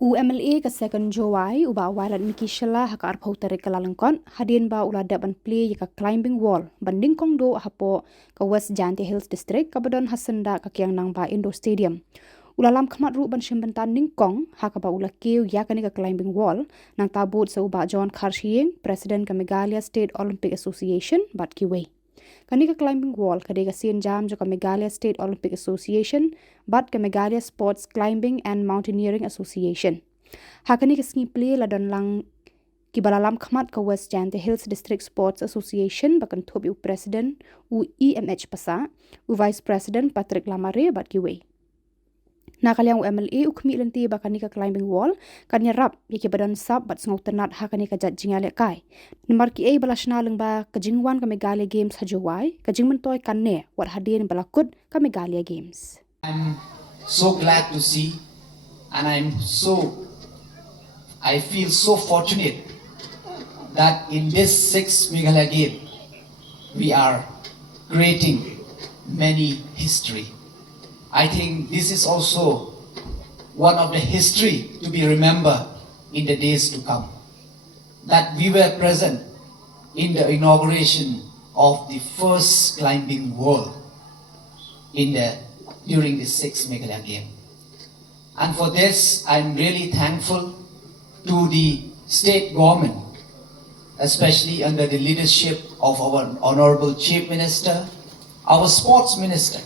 UMLA ka second July uba walat mikishala haka arpau tarik kalalengkon hadin ba ulada ban play ka climbing wall banding kong do hapo ka West Janti Hills District kabadon hasenda ka kiang nang ba Indo Stadium. Ulalam khamat ru ban shimbantan ningkong haka ba ula keu yakani ka climbing wall nang tabut sa uba John Karshieng, President ka Meghalaya State Olympic Association bat kiwe. Kani ka climbing wall kadega sin jam jo ka Meghalaya State Olympic Association bat ka Meghalaya Sports Climbing and Mountaineering Association. Hakani ka sngi play ladan lang kibalalam khamat ka West Janti Hills District Sports Association bakan thobi u President u EMH pasa u Vice President Patrick Lamare bat kiwe. Nakaliang UMLA ukmi lanti bakani ka climbing wall kanya rap yake badan sab bat sngok tanat hakani ka jat jingale kai nimar ki ei balasna lang ba ka jingwan ka Meghalaya Games hajawai ka jingman toy kanne wat hadin balakut ka Meghalaya Games. I'm so glad to see, and I feel so fortunate that in this 6th Meghalaya Game we are creating many history. I think this is also one of the history to be remembered in the days to come. That we were present in the inauguration of the first climbing wall during the 6th Meghalaya Game. And for this, I'm really thankful to the state government, especially under the leadership of our Honorable Chief Minister, our Sports Minister.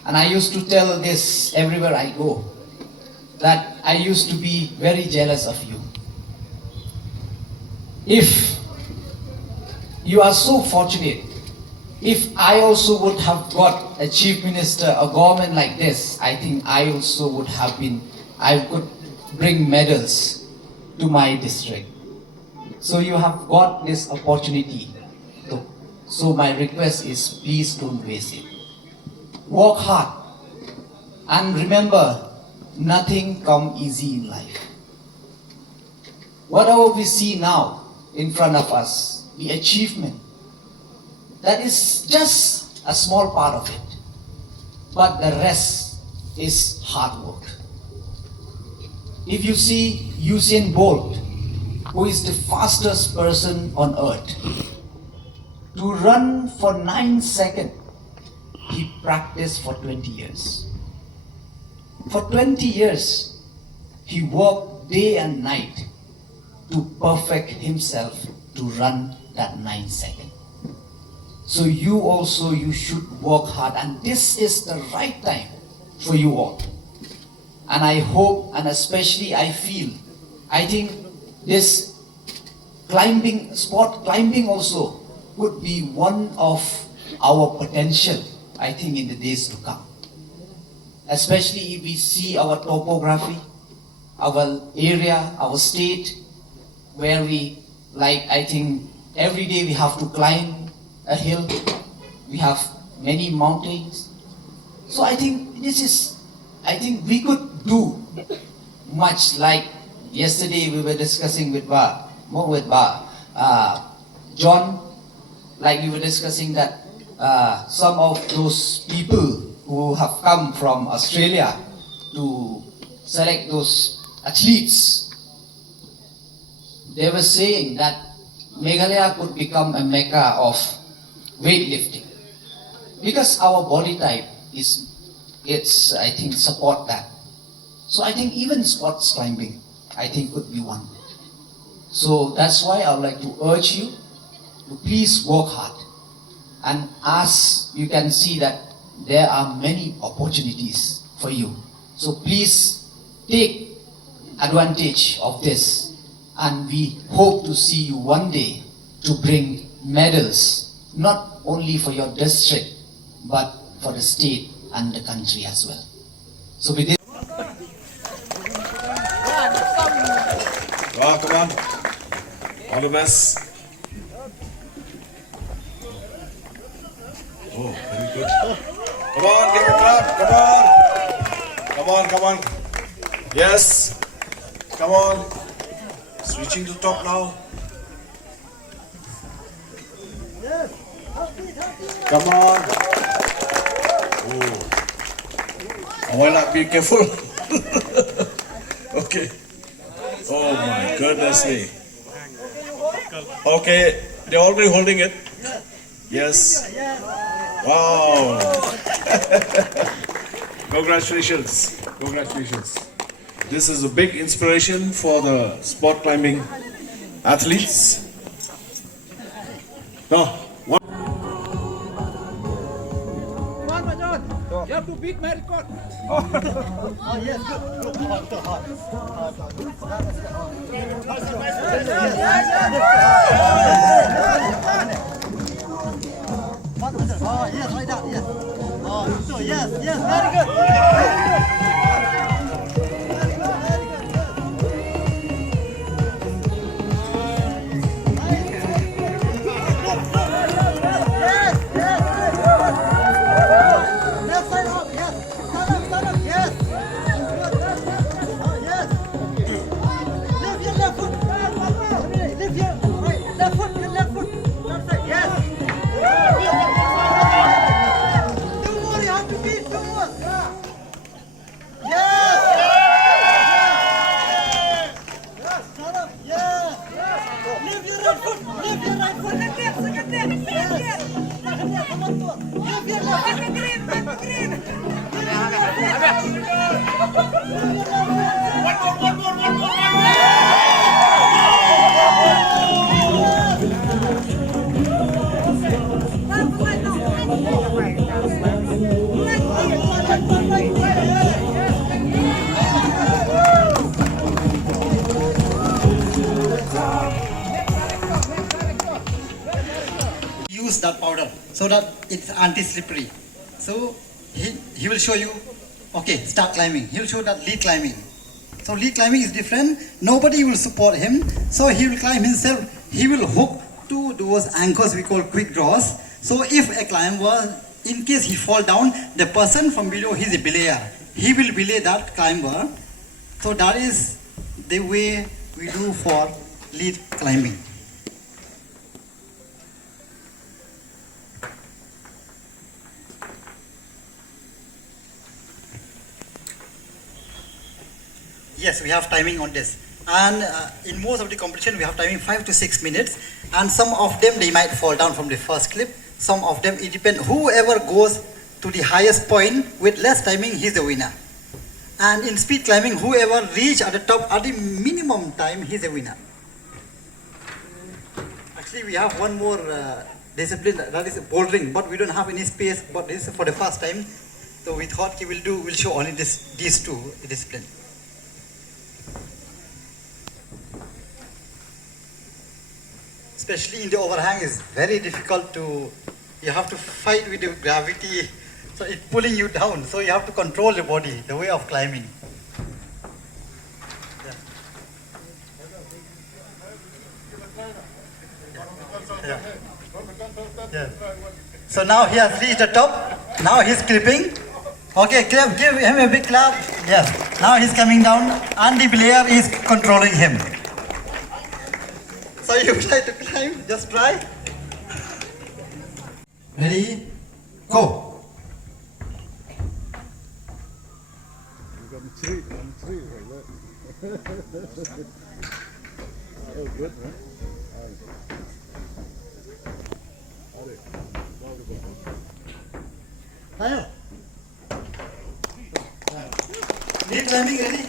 And I used to tell this everywhere I go, that I used to be very jealous of you. If you are so fortunate, if I also would have got a Chief Minister, a government like this, I think I also I could bring medals to my district. So you have got this opportunity. So my request is, please don't waste it. Work hard, and remember, nothing comes easy in life. Whatever we see now in front of us, the achievement, that is just a small part of it. But the rest is hard work. If you see Usain Bolt, who is the fastest person on earth, to run for 9 seconds, he practiced for 20 years. For 20 years, he worked day and night to perfect himself to run that 9 seconds. So you should work hard, and this is the right time for you all. And I hope, and especially I think this sport climbing also would be one of our potential, I think, in the days to come. Especially if we see our topography, our area, our state, where I think every day we have to climb a hill, we have many mountains. So I think we could do much. Like yesterday we were discussing with John, like we were discussing that some of those people who have come from Australia to select those athletes, they were saying that Meghalaya could become a mecca of weightlifting, because our body type I think support that. So I think even sports climbing, I think, could be one. So that's why I would like to urge you to please work hard. And as you can see that there are many opportunities for you. So please take advantage of this, and we hope to see you one day to bring medals, not only for your district, but for the state and the country as well. So with this, come on. All the best. Oh, very good. Come on, give it up. Come on. Yes. Come on. Switching to top now. Come on. Oh. I want to be careful. Okay. Oh my goodness me. Okay, they're already holding it. Yes. Wow. Congratulations. Congratulations. This is a big inspiration for the sport climbing athletes. Now, one. You have to beat my record. Yes, like that, yes. Oh, so yes, very good. Left side up, yes. Stand up, yes. Oh, yes. Lift your left foot. Lift your right, left foot, your left foot. Left side, yes. Two more, you have to beat two more. Yes. Yes, stand up, yes. Lift your right foot, lift your right foot. Yes. Come on, lift your left foot. Use that powder so that it's anti-slippery. So he will show you, okay, start climbing. He'll show that lead climbing. So lead climbing is different. Nobody will support him. So he will climb himself. He will hook to those anchors we call quick draws. So if a climber, in case he fall down, the person from below, he's a belayer. He will belay that climber. So that is the way we do for lead climbing. Yes, we have timing on this. And in most of the competition, we have timing 5 to 6 minutes. And some of them, they might fall down from the first clip. Some of them, it depends. Whoever goes to the highest point with less timing, he's the winner. And in speed climbing, whoever reach at the top at the minimum time, he's the winner. Actually, we have one more discipline, that is bouldering, but we don't have any space. But this is for the first time. So we thought we'll show only these two disciplines. Especially in the overhang is very difficult you have to fight with the gravity, so it's pulling you down, so you have to control your body, the way of climbing. Yeah. Yeah. So now he has reached the top, now he's clipping. Okay, give him a big clap. Yes, now he's coming down and the player is controlling him. So you try to climb, just try. Ready? Go. I'm three like that. Oh, good, man. Tayo. Lead climbing ready?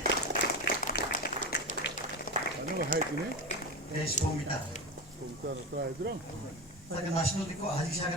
Ano height ini? Yes, 4 meter. Putar try drum. Sa national ko, haji siya ka